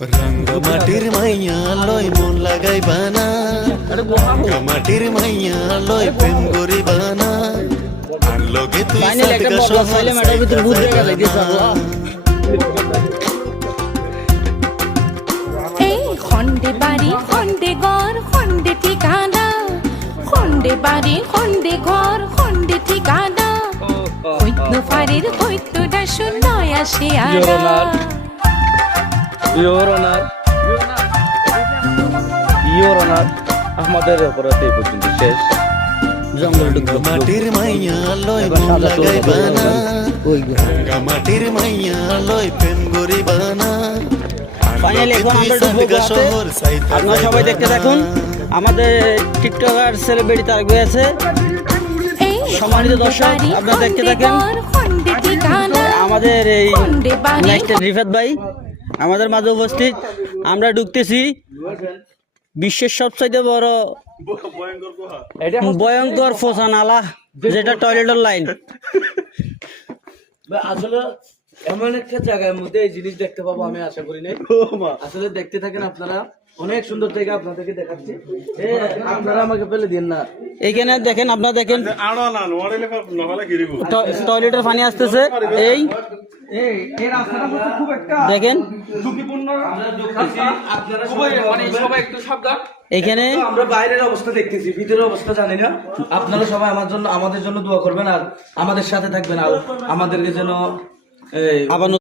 রাঙ্গামাটির মাইয়া লয় মন লাগাইবানা, রাঙ্গামাটির মাইয়া লয় প্রেম করিবানা, আনলগে তুই সাতগা শহর সাইতা যাইবানা। এই খন্ডে বাড়ি খন্ডে ঘর খন্ডে ঠিকানা, খন্ডে বাড়ি খন্ডে ঘর খন্ডে ঠিকানা, হইতো পারের হইতো ডাসু নয় আসে আনা। আমাদের অপরাধ এই পর্যন্ত শেষ। রাঙ্গামাটির মাইয়া লয় মন লাগাইবানা, রাঙ্গামাটির মাইয়া লয় প্রেম করিবানা, ফাইনালি এখন আমরা ঢুকবো গোয়াতে। আপনারা সবাই দেখতে থাকুন। আমাদের টিকটকার সেলিব্রিটি তারেক ভাই আছে। সম্মানিত দর্শক, আপনারা দেখতে থাকেন। আমাদের এই নেক্সট রিফাত ভাই আমাদের মাঝে উপস্থিত। আমরা ঢুকতেছি বিশ্বের সবচাইতে বড় ভয়ঙ্কর ফোসা নালা, যেটা টয়লেটের লাইন। আসলে এমন একটা জায়গার মধ্যে এই জিনিস দেখতে পাবো আমি আশা করি নাই। আসলে দেখতে থাকেন আপনারা, অনেক সুন্দর জায়গা আপনাদেরকে দেখাচ্ছি। আপনারা আমাকে ফেলে দিন না। এইখানে দেখেন, আপনারা দেখেন টয়লেটের পানি আসতেছে। এই দেখেন সবাই একটু সাবধান। এইখানে আমরা বাইরের অবস্থা দেখতেছি, ভিতরের অবস্থা জানি না। আপনারা সবাই আমাদের জন্য দোয়া করবেন আর আমাদের সাথে থাকবেন, আর আমাদেরকে যেন আবার